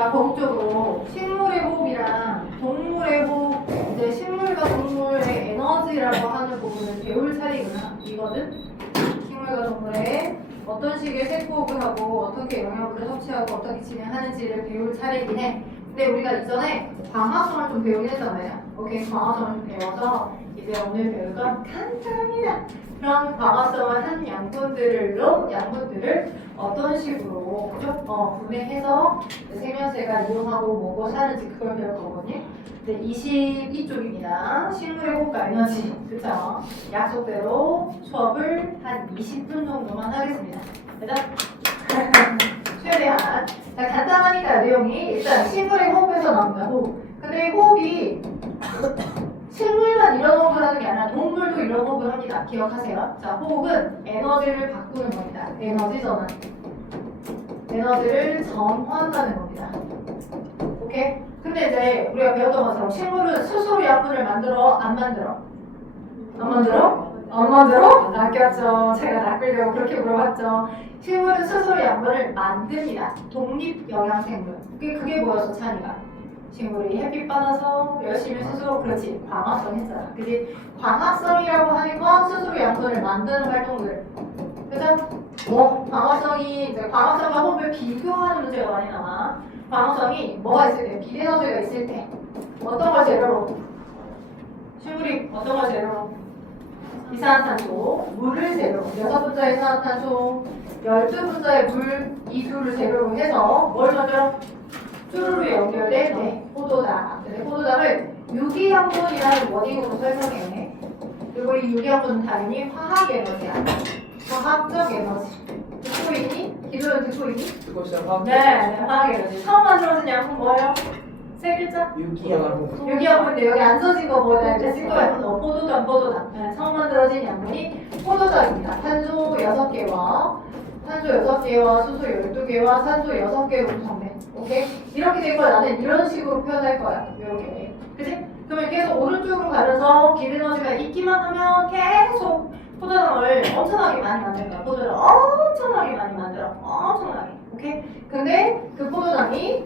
자, 거국적으로 식물의 호흡이랑 동물의 호흡, 이제 식물과 동물의 에너지라고 하는 부분을 배울 차례이거든. 식물과 동물의 어떤 식의 세포호흡을 하고 어떻게 영양분을 섭취하고 어떻게 진행하는지를 배울 차례이긴 해. 근데 우리가 이전에 광합성을 좀 배우긴 했단 말이야. 오케이, 광합성을 좀 배워서 이제 오늘 배울 건 간단합니다. 그런 광합성을 한 양분들을 어떤 식으로 분해해서 생명체가 이용하고 먹고 사는지 그걸 배울 거거든요. 네, 22쪽입니다. 식물의 호흡과 에너지. 그쵸? 약속대로 수업을 한 20분 정도만 하겠습니다. 그죠? 최대한. 자, 간단하니까 내용이 일단 식물의 호흡에서 나옵니다. 호흡. 근데 이 호흡이 식물만 이런 호흡을 하는 게 아니라 동물도 이런 호흡을 합니다. 기억하세요. 자, 호흡은 에너지를 바꾸는 겁니다. 에너지 전환. 에너지를 전환하는 겁니다. 오케이? 근데 이제 우리가 배웠던 것처럼 식물은 스스로 양분을 만들어? 안 만들어? 안 만들어? 안 만들어? 낚였죠. 제가 낚으려고 그렇게 물어봤죠. 식물은 스스로 양분을 만듭니다. 독립영양생물. 그게 뭐였어, 찬이가? 식물이 햇빛 받아서 열심히 스스로, 그렇지, 광합성 했잖아. 그지? 광합성이라고 하는 건 스스로 양분을 만드는 활동들. 그죠? 광합성과 호흡을 비교하는 문제가 많이 나와. 광합성이 뭐가 있을 때? 비에너지가 있을 때. 어떤 걸 재료로? 식물이 어떤 걸 재료로? 이산화탄소, 물을 재료로. 6분자의 이산화탄소, 12분자의 물, 이수를 재료로 해서 뭘 만들어? 쭈루루 연결된 포도당. 포도당을 유기양분이라는 워딩으로 설명해. 그리고 이 유기양분은 당연히 화학 에너지야. 화학적 에너지. 듣고 있니? 기도는 듣고 있니? 듣고 있어요. 화학. 네, 화학 에너지. 처음 만들어진 양분 뭐예요? 세 글자? 유기양분. 유기양분인데 여기 안 써진 거 뭐냐? 이제 쓴 거야. 포도당. 네, 처음 만들어진 양분이 포도당입니다. 탄소 6개와 수소 12개와 산소 6개로 구성돼. 오케이? 이렇게 된 걸 나는 이런 식으로 표현할 거야. 이렇게. 그치? 그러면 계속 오른쪽으로 가면서 비에너지가 있기만 하면 계속 포도당을 엄청나게 많이 만들 거야. 포도를 엄청나게 많이 만들어. 엄청나게. 오케이? 근데 그 포도당이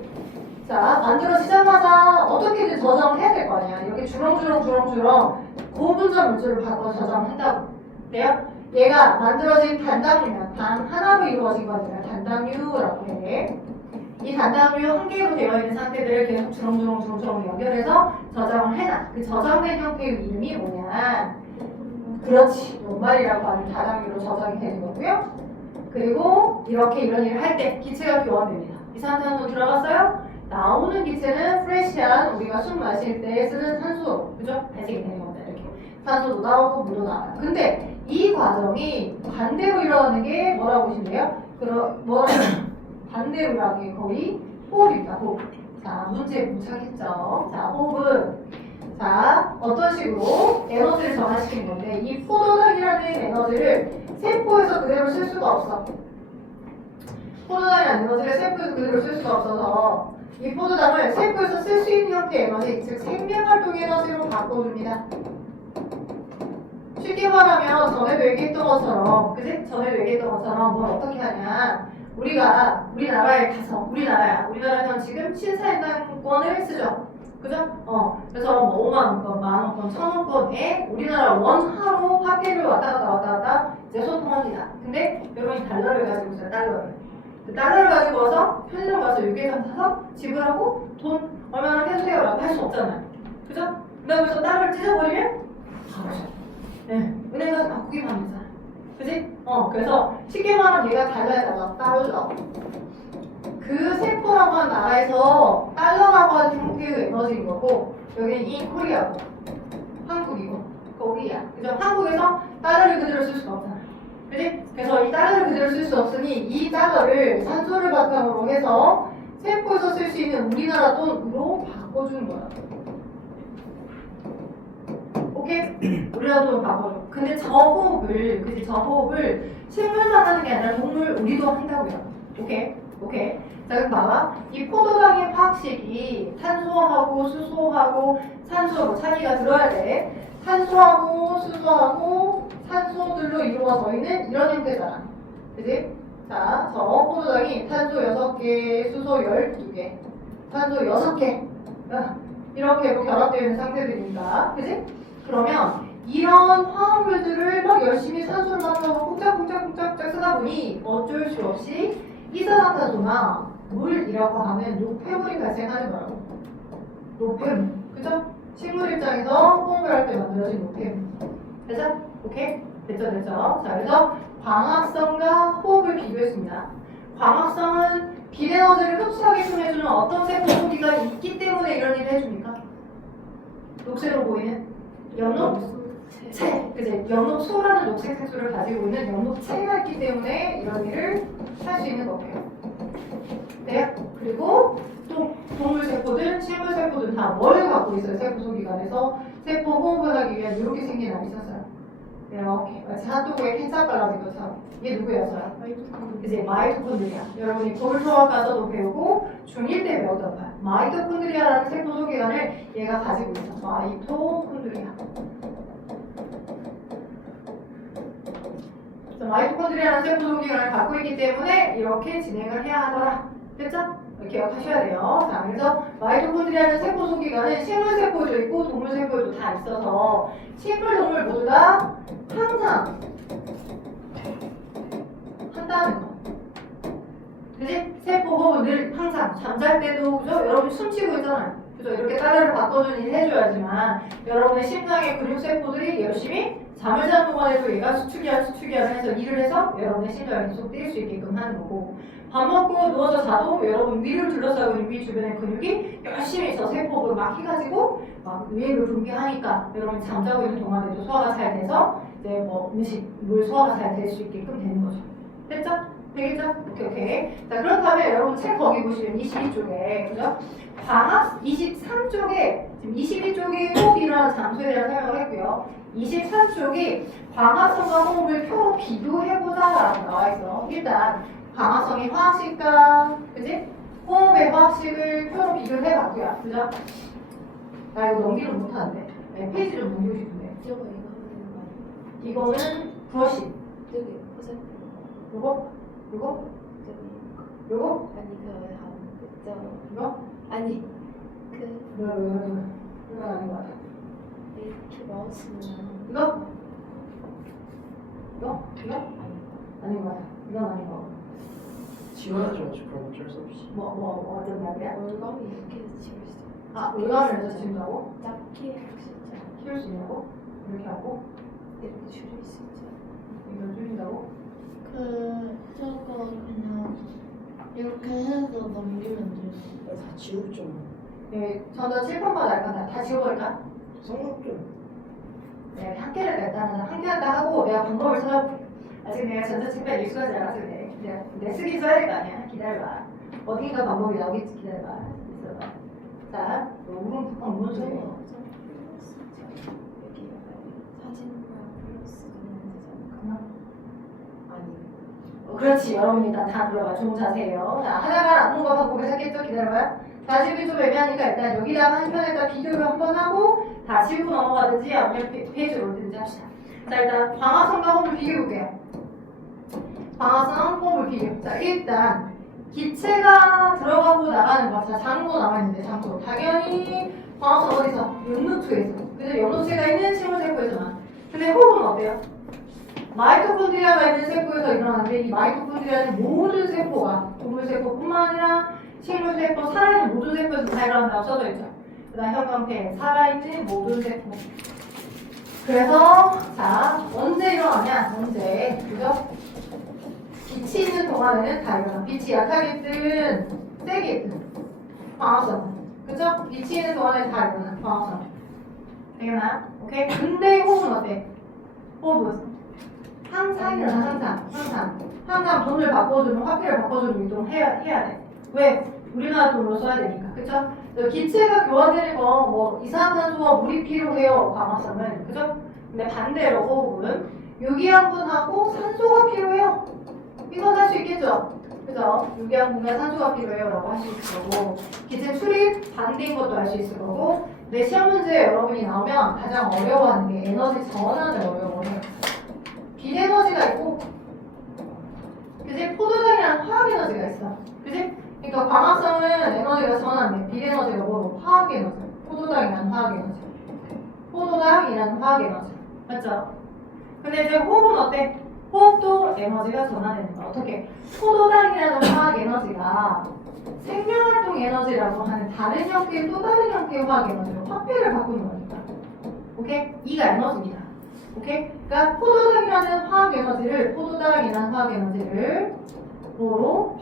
만들어지자마자 어떻게든 저장을 해야 될 거 아니야. 이렇게 주렁주렁 고분자 물질을 바꿔 저장을 한다고. 돼요? 얘가 만들어진 단당류면 단 하나로 이루어진 거니까 단당류라고 해. 이 단당류 한 개로 되어 있는 상태들을 계속 주렁주렁 연결해서 저장을 해놔. 그 저장된 형태의 이름이 뭐냐? 그렇지. 연말이라고 하는 다당류로 저장이 되는 거고요. 그리고 이렇게 이런 일을 할 때 기체가 교환됩니다. 이산화탄소 들어갔어요? 나오는 기체는 프레시한 우리가 숨 마실 때 쓰는 산소, 그죠? 배색이 되는 겁니다. 이렇게 산소도 나오고 물도 나와요. 근데 이 과정이 반대로 일어나는 게 뭐라고 보시면 돼요? 반대로 일어나는 게 거의 호흡입니다. 호흡. 자, 문제에 도착했죠. 자, 호흡은 어떤 식으로 에너지를 전환시키는 건데 이 포도당이라는 에너지를 세포에서 그대로 쓸 수가 없어. 포도당이라는 에너지를 세포에서 그대로 쓸 수가 없어서 이 포도당을 세포에서 쓸 수 있는 형태의 에너지, 즉 생명활동 에너지로 바꿔줍니다. 쉽게 말하면 전에도 얘기했던 것처럼, 그지? 전에도 얘기했던 것처럼 뭘 어떻게 하냐? 우리나라에 가서, 우리나라에서는 지금 신사임당권을 쓰죠. 그죠? 그래서 뭐 5만원권, 만원권, 1000원권에 우리나라 원화로 화폐를 왔다 갔다 이제 소통합니다. 근데 여러분이 달러를 가지고 있어요, 달러를. 그 달러를 가지고 와서 편의점 가서 유계산 사서 지불하고 돈 얼마나 해주세요라고 할 수 없잖아요. 그죠? 근데 여기서 달러를 찢어버리면 바보죠. 네, 은행 가서 바꾸기만 하면 되잖아. 그지? 그래서 쉽게 말하면 얘가 달러에다가 달러. 그 세포라고 하는 나라에서 달러라고 하는 형태의 에너지인 거고, 여기는 이 코리아고, 한국이고, 코리아. 그죠? 한국에서 달러를 그대로 쓸 수가 없잖아. 그지? 그래서 이 달러를 그대로 쓸 수 없으니 이 달러를 산소를 바탕으로 해서 세포에서 쓸 수 있는 우리나라 돈으로 바꿔주는 거야. 오케이? 우리나라 돈으로 바꿔줘. 근데 저 호흡을 식물만 하는 게 아니라 동물 우리도 한다고요. 오케이? 자, 그럼 봐봐. 이 포도당의 화학식이 탄소하고 수소하고 산소로 차이가 들어야 돼. 탄소하고 수소하고 산소들로 이루어져 있는 이런 형태잖아. 그지? 자, 저 포도당이 탄소 6개, 수소 12개, 탄소 6개 이렇게 결합되어 있는 상태들입니다. 그지? 그러면 이런 화합물들을 막 열심히 산소를 만들어서 꾹짝꾹짝꾹짝 쓰다 보니 어쩔 수 없이 이산화탄소나 물이라고 하는 노폐물이 발생하는 거라고. 노폐물. 그죠? 식물 입장에서 호흡을 할 때 만들어진 노폐물. 됐죠? 오케이? 됐죠? 됐죠? 자, 그래서 광합성과 호흡을 비교했습니다. 광합성은 비에너지를 흡수하게끔 해주는 어떤 세포 소비가 있기 때문에 이런 일을 해줍니까? 녹색으로 보이는 연록체, 그치? 연록소라는 녹색 색소를 가지고 있는 연록체가 있기 때문에 이런 일을 할 수 있는 거고요. 네. 그리고 또 동물 세포들, 식물 세포들 다 뭘 갖고 있어요? 세포 소기관에서 세포 호흡을 하기 위한 이렇게 생긴 알이 있었어요. 이렇게 마치 핫도그에 케찹 발라진 것처럼. 이게 누구였어요? 이제 마이토콘드리아. 여러분이 고물토학 가서도 배우고 중1 때 배웠던 거야. 마이토콘드리아라는 세포 소기관을 얘가 가지고 있어. 마이토콘드리아. 마이토콘드리아라는 세포 소기관을 갖고 있기 때문에 이렇게 진행을 해야 하더라. 됐죠? 기억하셔야 돼요. 자, 그래서 마이토콘드리아는 세포 소기관은 식물 세포에도 있고 동물 세포에도 다 있어서 식물, 동물 모두 다 항상 한다는 거. 그지? 세포 호흡 늘 항상 잠잘 때도 그죠? 여러분 숨 쉬고 있잖아요. 그죠? 이렇게 따르를 바꿔주는 일 해줘야지만 여러분의 심장의 근육 세포들이 열심히 잠을 자는 동안에도 얘가 수축이야 해서 일을 해서 여러분의 심장이 계속 뛸 수 있게끔 하는 거고, 밥 먹고 누워서 자도 여러분 위를 둘러싸고 있는 위 주변의 근육이 열심히 저 세포를 막 해가지고 막 위를 분비하니까 여러분 잠자고 있는 동안에도 소화가 잘 돼서 이제 뭐 음식, 물 소화가 잘 될 수 있게끔 되는 거죠. 됐죠? 되겠죠? 오케이. 자, 그렇다면 여러분 책 거기 보시면 22쪽에 그죠? 광합 23쪽에 지금 22쪽이 호흡이 일어나는 장소에 대한 설명을 했고요. 23쪽이 광합성과 호흡을 표로 비교해보자 라고 나와있어. 일단 광합성이 화학식과 그지? 호흡의 화학식을 표로 비교를 해봤고요. 그죠? 나 이거 넘기를 못하는데. 네, 페이지 좀 넘기고 싶은데. 저거 이거 하는 거 아니야? 이거는 브러쉬. 저기 화살 요거? 요거? 저기 요거? 아니 그 다음 그저 이거? 아니 그 이거 아닌 것 같아. 이렇게 마우스는 이거? 이거? 이거? 아닌 것 같아. 이건 아닌 것 같아. 지원하죠. 그럼 어쩔 수 없이. 어떤 말이야? 월감이 이렇게 해서 지울 수 있어. 아, 올감을 해서 지운다고? 작게 할 수 있잖아. 키울 수 있냐고? 이렇게 하고? 이렇게 줄일 수 있잖아. 이걸 줄인다고? 저거 그냥 이렇게 해서 넘기면 되지. 다 지우죠. 네, 저는 칠판마다 할까? 다 지워버릴까? 성격도. 네, 한 개를 일단은 한 개한다 하고 내가 방법을 찾아볼게. 아직 내가 전자책만 익숙하지 않아서 그래. 내 쓰기 써야 될 거 아니야. 기다려봐. 어딘가 방법이 나오겠지. 기다려봐. 있어봐. 자, 우른 뚜껑 무슨 소리야? 여기 사진과 플러스 되는 하나? 아니 그렇지. 여러분 일단 다 들어봐. 좋은 자세예요. 자, 하나가 안 뭔가 방법을 찾겠죠? 기다려봐요. 다시 좀 애매하니까 일단 여기다가 한 편에다 비교를 한번 하고 다 지우고 넘어가든지 아니면 페이지로 올든지 합시다. 자, 일단 광합성과 호흡을 비교해볼게요. 광합성, 호흡을 비교. 자, 일단 기체가 들어가고 나가는 거. 자, 장도 나와있는데 장도. 당연히 광합성 어디서? 연노체에서. 그래서 연노체가 있는 식물세포에서만. 근데 호흡은 어때요? 마이토콘드리아가 있는 세포에서 일어나는데 이 마이토콘드리아는 모든 세포가 동물세포뿐만 아니라 식물세포, 살아있는 모든 세포에서 다 일어난다고 써져 있죠. 그 다음 형광펜, 살아있는 모든 세포. 그래서 자, 언제 일어나냐? 언제, 그죠? 빛이 있는 동안에는 다 일어나. 빛이 약하겠든 세겠든 광합성, 그죠? 빛이 있는 동안에는 다 일어나. 광합성. 되겠나요? 오케이? 근데 호흡은 어때? 호흡은 항상 일어나. 항상 돈을 바꿔주는, 화폐를 바꿔주는 이동 해야 돼. 왜? 우리나라 돈으로 써야 되니까. 그쵸? 기체가 교환되는 건 뭐 이산화탄소와 물이 필요해요. 광합성은. 그죠? 근데 반대로 호흡은 유기양분하고 산소가 필요해요. 이건 할 수 있겠죠? 그죠? 유기양분과 산소가 필요해요. 라고 할 수 있을 거고, 기체 출입 반대인 것도 알 수 있을 거고, 내 시험 문제에 여러분이 나오면 가장 어려워하는 게 에너지 전환을 어려워해요. 비에너지가 있고, 그지? 포도당이라는 화학 에너지가 있어. 그지? 그러니까 광합성은 에너지가 전환돼. 비에너지가 뭐로? 화학 에너지. 포도당이라는 화학 에너지. 포도당이라는 화학 에너지. 맞죠? 근데 이제 호흡은 어때? 호흡도 에너지가 전환되는 거야. 어떻게? 포도당이라는 화학 에너지가 생명활동 에너지라고 하는 다른 형태의 또 다른 형태의 화학 에너지로 화폐를 바꾸는 거니까. 오케이? 이가 에너지입니다. 오케이? 그러니까 포도당이라는 화학 에너지를 뭐로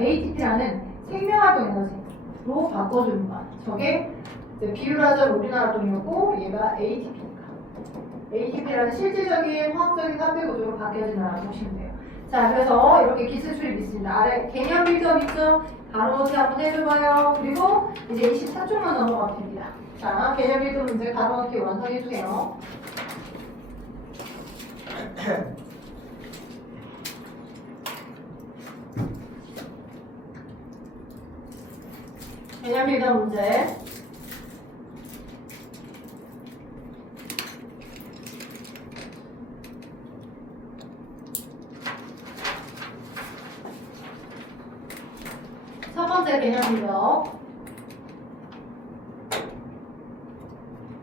ATP라는 생명활동 에너지로 바꿔주는 거야. 저게 이제 비율 하자면 우리나라 돈이었고 얘가 ATP니까. ATP라는 실질적인 화학적인 화폐 구조로 바뀌어진다고 보시면 돼요. 자, 그래서 이렇게 기술 출입이 있습니다. 아래 개념 빌드업 있죠? 바로 어떻게 한번 해줘봐요. 그리고 이제 24쪽만 넘어가면 됩니다. 자, 개념 빌드업 문제 바로 어떻게 완성해주세요. 개념 빌드업 문제. 첫 번째 개념 빌드업.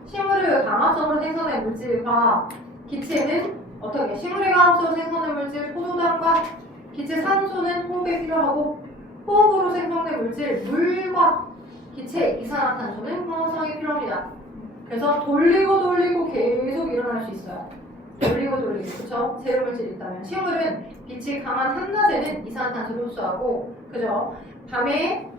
식물의 광합성으로 생성된 물질과 기체는 어떻게? 식물의 광합성으로 생성된 물질 포도당과 기체 산소는 호흡에 필요하고 호흡으로 생성된 물질 물과 기체 이산화탄소는 광합성이 필요합니다. 그래서 돌리고 계속 일어날 수 있어요. 돌리고 그렇죠? 제로 물질이 있다면 식물은 빛이 강한 한낮에는 이산화탄소를 흡수하고 그죠? 밤에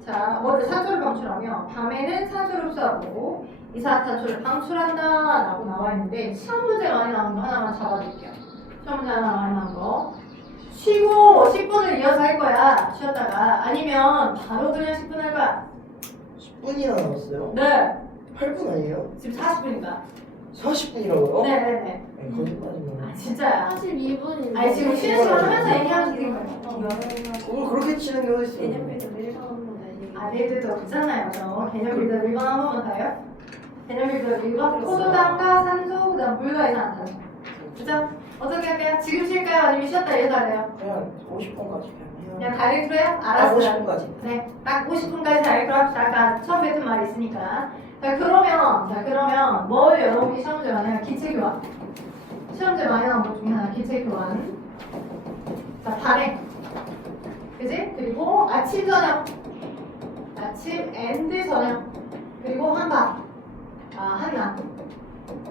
먼저 산소를 방출하며 밤에는 산소를 흡수하고 이산화탄소를 방출한다 라고 나와 있는데 시험 문제가 많이 나오는 거 하나만 잡아줄게요. 시험 문제 하나 많이 나온 거 쉬고 10분을 이어서 할 거야. 쉬었다가 아니면 바로 그냥 10분 할 거야. 10분이나 남았어요? 네 8분 아니에요? 지금 40분인가? 40분이라고요? 네네네 아니 거짓말이면 아 진짜야 42분인데. 아니 지금 쉬는 시간 하면서 얘기하면서 드린 거예요. 오늘 그렇게 치는 경우 있어요. 개념에서 매일 한번 아, 내일도 괜찮아요. 저 개념 빌드 1번 한 번만 더요. 개념 빌드 1번 포도당과 산소, 그 다음 물과 이산화탄소. 그죠? 어떻게 할까요? 지금 쉴까요? 아니면 쉬었다 해서 할래요? 그냥 50분까지 그냥 그냥 다이렉트로 해요? 아, 알았어요. 50분까지. 네, 딱 50분까지 다이렉트로 합시다. 아까 처음 뱉은 말이 있으니까. 그러면 뭘 여러분이 시험 문제 많이 하면 기체 교환. 시험 문제 많이 나온 것 중에 하나 기체 교환. 자, 밤에. 그지? 그리고 아침, 저녁. 아침 앤드 저녁. 그리고 한밤. 한낮.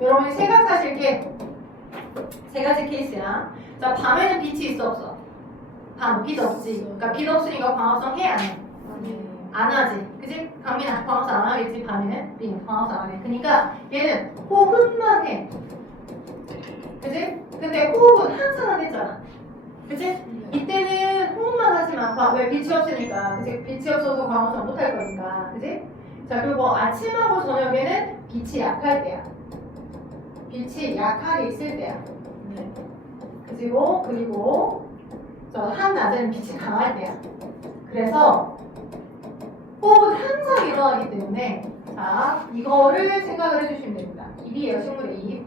여러분이 생각하실 게 세 가지 케이스야. 자, 밤에는 빛이 있어 없어? 밤, 빛 없지. 그러니까 빛 없으니까 광합성 해 안 해? 안 하지. 그지? 강민아, 광합성 안 하겠지, 밤에는? 빈, 광합성 안 해. 그러니까 얘는 호흡만 해. 그지? 근데 호흡은 항상 안 했잖아. 그지? 이때는 호흡만 하지만, 왜 빛이 없으니까. 그지? 빛이 없어서 광합성 못 할 거니까. 그지? 자, 그리고 아침하고 저녁에는 빛이 약할 때야. 빛이 약하게 있을 때야. 그리고 저 한낮에는 빛이 강할 때야. 그래서 호흡은 항상 일어나기 때문에 자 이거를 생각을 해주시면 됩니다. 입이에요, 식물의 입.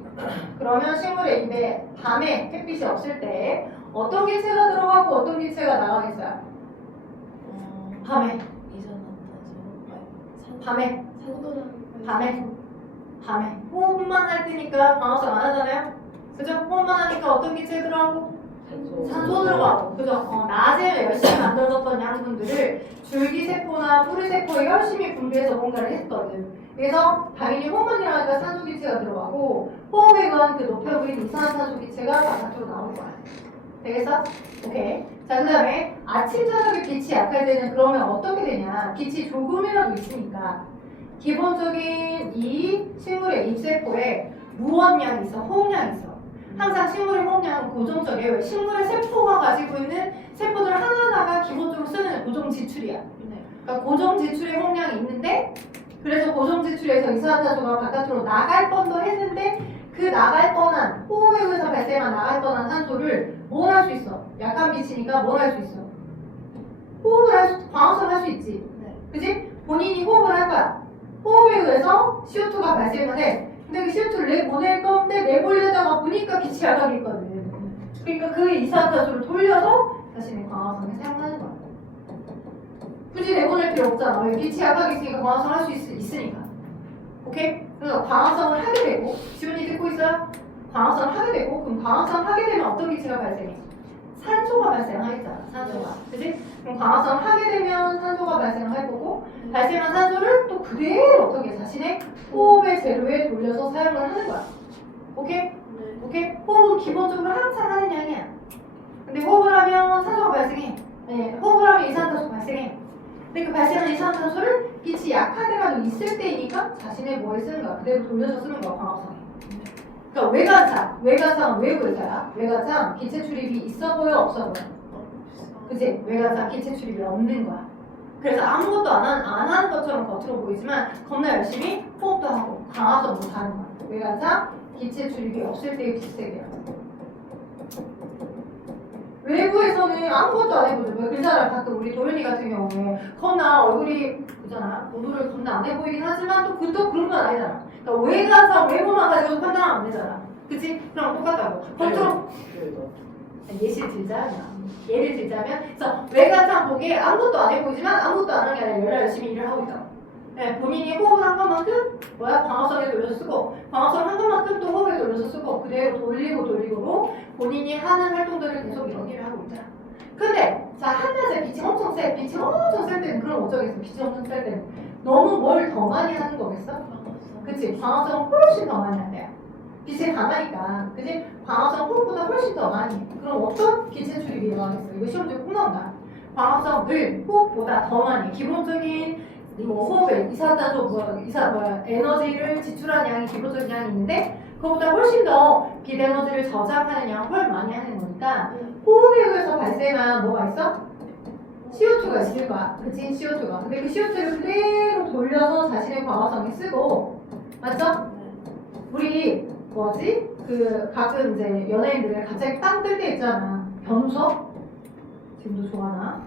그러면 식물의 입에 밤에 햇빛이 없을 때 어떤 기체가 들어가고 어떤 기체가 나가겠어요? 밤에 호흡만 할 때니까 광합성 안 하잖아요. 그죠? 호흡만 하니까 어떤 기체 들어가고 산소 들어가고, 그죠? 낮에 열심히 만들어졌던 양분들을 줄기세포나 뿌리세포에 열심히 분비해서 뭔가를 했거든. 그래서 당연히 호흡만 일어나니까 산소 기체가 들어가고 호흡에 의한 그 높여 보이는 이산화탄소 기체가 바깥으로 나올 거야. 되겠어? 오케이. 자, 그 다음에 아침, 저녁에 빛이 약할 때는 그러면 어떻게 되냐? 빛이 조금이라도 있으니까 기본적인 이 식물의 잎세포에 무언량이 있어, 호흡량이 있어. 항상 식물의 호흡량은 고정적이에요. 왜? 식물의 세포가 가지고 있는 세포들 하나하나가 기본적으로 쓰는 고정 지출이야. 그러니까 고정 지출의 호흡량이 있는데, 그래서 고정 지출에서 이산화탄소가 바깥으로 나갈 뻔도 했는데, 그 나갈 뻔한 호흡에 의해서 발생한 나갈 뻔한 산소를 뭘 할 수 있어? 약한 빛이니까 뭘 할 수 있어? 광합성 할 수 있지. 그지? 본인이 호흡을 할 거야. 호흡에 의해서 CO2가 발생을 해. 근데 그 CO2를 내보낼 건데 내보려다가 보니까 빛이 약하게 있거든. 그러니까 그 이산화탄소를 돌려서 자신의 광합성을 사용하는 거야. 굳이 내보낼 필요 없잖아. 왜? 빛이 약하게 있으니까 광합성을 할 수 있으니까. 오케이? 그래서 광합성을 하게 되고, 지훈이 듣고 있어요? 광합성을 하게 되고, 그럼 광합성을 하게 되면 어떤 기체가 발생해? 산소가 발생하겠잖아. 산소가. 그치? 그럼 광합성을 하게 되면 산소가 발생할 거고, 발생한 산소를 또 그대로 어떻게 자신의 호흡의 재료에 돌려서 사용을 하는 거야. 오케이? 네. 오케이? 호흡은 기본적으로 항상 하는 양이야. 근데 호흡을 하면 산소가 발생해. 네, 호흡을 하면 이산화탄소 발생해. 근데 그 발생한 이산화탄소를 빛이 약하게라도 있을 때이니까 자신의 뭐에 쓰는 거야. 그대로 돌려서 쓰는 거야, 광합성에. 그러니까 외가상 외부의자야. 외가상 기체 출입이 있어 보여, 없어 보여? 그치? 외가상 기체 출입이 없는 거야. 그래서 아무것도 안 하는 것처럼 겉으로 보이지만 겁나 열심히 호흡도 하고 광합성도 가는 거야. 외가상 기체 출입이 없을 때의 빛색이야. 외부에서는 아무것도 안 해보죠. 왜 그잖아. 가끔 우리 도윤이 같은 경우에 겁나 얼굴이 그잖아. 모두를 겁나 안 해보이긴 하지만 또 그런 건 아니잖아. 그러니까 외가상 외부만 가지고 판단하면 안 되잖아. 그치? 그럼 똑같다고. 겉으로 예시를 들자면 그래서 외가상 보기에 아무것도 안 해보이지만 아무것도 안 하는 게 아니라 열심히 일을 하고 있다. 네, 본인이 호흡을 한 것만큼 광합성에 돌려서 쓰고 광합성 한 것만큼 또 호흡에 돌려서 쓰고 그대로 돌리고 본인이 하는 활동들을 계속 연기를 하고 있잖아. 근데 자 한낮에 빛이 엄청 셀 때는 그럼 어쩌겠어. 빛이 엄청 셀 때는 너무 뭘 더 많이 하는 거겠어? 그치? 광합성은 훨씬 더 많이 한대요. 빛이 강하니까 그치? 광합성 호흡보다 훨씬 더 많이 해. 그럼 어떤 기체 출입이 일어나겠어? 이거 시험 중에 꼭 나온다. 광합성을 호흡보다 더 많이 해. 기본적인 호흡에 이산화탄소 에너지를 지출하는 양이 기본적인 양이 있는데 그것보다 훨씬 더 빛 에너지를 저장하는 양을 훨씬 많이 하는 거니까 호흡에 의해서 발생한 뭐가 있어? CO2가 있을 거야. 그치? CO2가. 근데 그 CO2를 그대로 돌려서 자신의 광합성에 쓰고 맞죠? 우리 그 가끔 이제 연예인들 갑자기 빵 뜰 때 있잖아. 변우석? 지금도 좋아하나?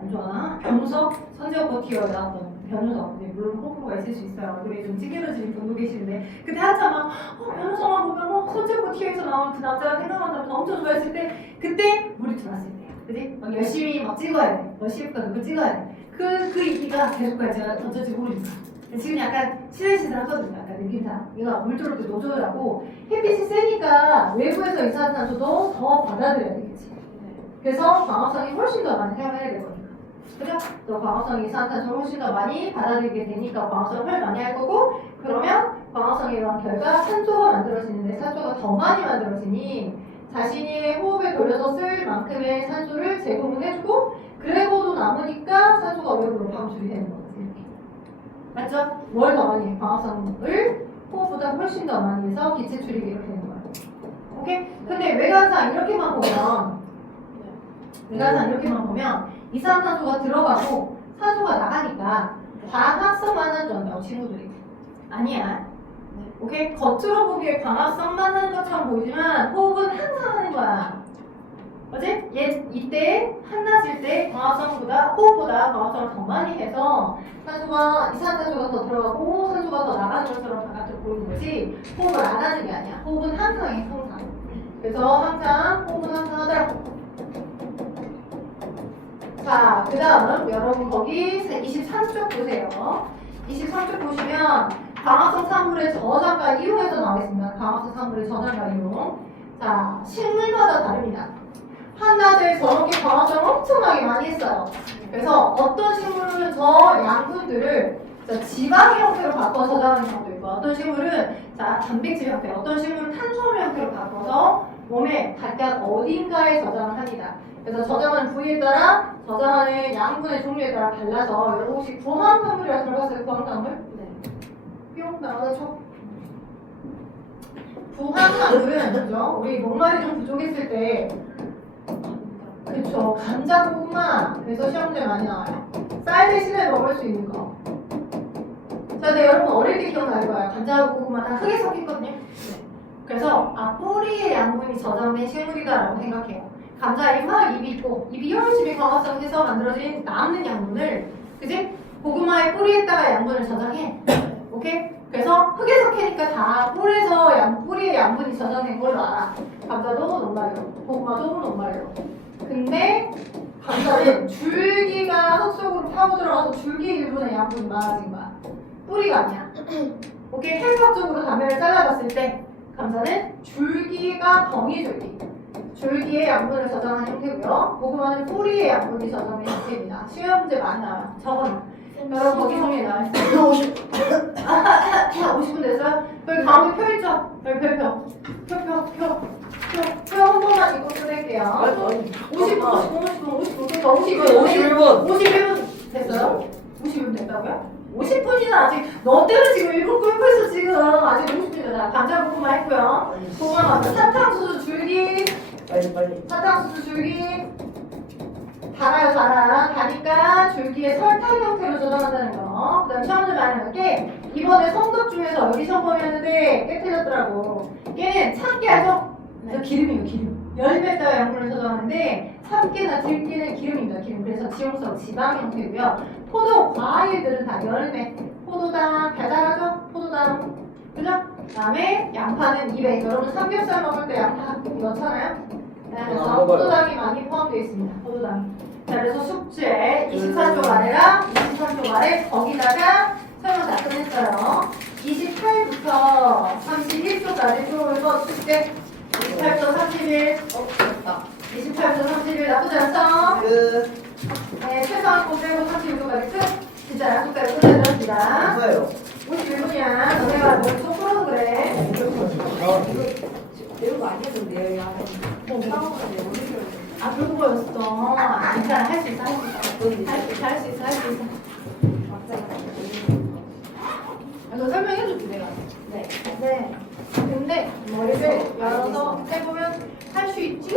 안 좋아하나? 변우석? 선지옥 티어에 나왔던 변우석. 물론 호불호가 있을 수 있어요. 얼굴이 좀 찌개러지는 분도 계시는데 그때 한참 막 변우석만 보면 선지옥 티어에서 나온 그 남자가 생각난다면서 엄청 좋아했을 때 그때 물이 들어왔을 때야. 그지? 막 열심히 막 찍어야 돼. 열심히부터 그거 찍어야 돼. 그 인기가 계속 제가 던져지 모르니까. 지금 약간 시들시들하거든요. 약간 느낌상. 얘가 물조로 노조라고 햇빛이 세니까 외부에서 이산화탄소도 더 받아들여야 되겠지. 그래서 광합성이 훨씬 더 많이 사용해야 되거든요. 그죠? 또 광합성이 이산화탄소를 훨씬 더 많이 받아들이게 되니까 광합성을 훨씬 많이 할 거고 그러면 광합성에 의한 결과 산소가 만들어지는데 산소가 더 많이 만들어지니 자신이 호흡에 돌려서 쓸 만큼의 산소를 제공을 해주고 그래고도 남으니까 산소가 외부로 방출이 되는 거지. 맞죠? 뭘 더 많이 해? 광합성을 호흡보다 훨씬 더 많이 해서 기체 출입이 이렇게 되는 거야. 오케이? 근데 외관상 이렇게만 보면 이산화탄소가 들어가고 산소가 나가니까 광합성만 하는 줄 안다고 친구들이. 아니야. 오케이? 겉으로 보기에 광합성만 하는 것처럼 보이지만 호흡은 항상 하는 거야. 뭐지? 이때 한낮일 때 호흡보다 광합성을 더 많이 해서 이산화탄소가 더 들어가고 산소가 더 나가는 것처럼 바깥으로 보이는 거지 호흡을 안 하는 게 아니야. 호흡은 항상 해, 항상. 그래서 호흡은 항상 하더라고. 자, 그 다음 여러분 거기 23쪽 보세요. 23쪽 보시면 광합성 산물의 저장과 이용에서 나오겠습니다. 광합성 산물의 저장과 이용. 자, 식물마다 다릅니다. 한낮에 저렇게 광합성을 엄청나게 많이 했어요. 그래서 어떤 식물은 저 양분들을 지방의 형태로 바꿔서 저장하는 경우도 있고 어떤 식물은 단백질 형태, 어떤 식물은 탄수화물 형태로 바꿔서 몸에 각각 어딘가에 저장을 합니다. 그래서 저장하는 부위에 따라 저장하는 양분의 종류에 따라 달라서 여러분 혹시 구황산물이라고 들어봤어요? 구황산물? 네. 뿅 나와서 쳐. 구황산물은 그죠? 우리 목말이 좀 부족했을 때 그쵸. 감자, 고구마. 그래서 시험 문제 많이 나와요. 쌀 대신에 먹을 수 있는 거. 자, 근데 여러분 어릴 때 기억날 거예요. 감자, 고구마 다 흙에 섞였거든요. 그래서 뿌리의 양분이 저장된 식물이다라고 생각해요. 감자에 막 잎이 있고 잎이 열심히 광합성해서 만들어진 남는 양분을 그지? 고구마의 뿌리에다가 양분을 저장해. 오케이? 그래서 흙에 섞이니까 다 뿌리의 양분이 저장된 걸로 알아. 감자도 녹말로, 고구마도 녹말로. 근데 감자는 줄기가 흙 속으로 파고 들어가서 줄기 일부분의 양분이 많아진 거야. 뿌리가 아니야. 오케이, 해석적으로 단면을 잘라봤을 때 감자는 줄기가 덩이줄기. 줄기의 양분을 저장한 형태고요. 고구마는 뿌리의 양분이 저장된 형태입니다. 시험 문제 많이 나와요. 적어놔. 여러분 거기 성에 나와있어요. 50분 됐어요? 여기 가운데 표 있죠? 여기 표 한 번만 읽고 끝낼게요. 아니 50분 그러니까 51분 51분 됐어요? 51분 됐다고요? 50분이나 아직 너 때문에 지금 1분 끌고 있어 지금. 아직 50분이잖아. 감자볶음만 했고요. 고구마 사탕수수 줄기 빨리 사탕수수 줄기 달아요, 다니까 줄기에 설탕 형태로 저장한다는 거. 그 다음 시험을 많이 할게. 이번에 성덕 중에서 여기 시험 보였는데 꽤 틀렸더라고. 얘는 참깨 알죠? 그래서 기름이에요, 기름. 열매따 양분을 저장하는데 참깨나 들깨는 기름입니다, 기름. 그래서 지용성 지방 형태고요. 포도 과일들은 다 열매. 포도당, 달달하죠? 포도당. 그죠? 그 다음에 양파는 200. 여러분 삼겹살 먹을 때 양파 넣잖아요? 네, 안 그래서 먹어요. 포도당이 많이 포함되어 있습니다. 포도당. 자, 그래서 숙제 24쪽 아래랑 23쪽 아래 거기다가 설명 다 끝냈어요. 28부터 31쪽까지 쭉 읽어 숙제 28부터 31. 됐다. 28부터 31 나쁘지 않죠? 끝 네, 최소한 꼭 빼고 31쪽까지 끝. 진짜 약속대로 끝내드립니다. 감사해요 51분이야. 너네가 머리 좀 풀어서 그래. 내용 많이 했는데요, 야. 아, 그런 거였어. 괜찮아. 할 수 있어, 할 수 있어. 너 설명해줄게, 내가. 네. 네. 근데 머리를 열어서 해보면 할 수 있지?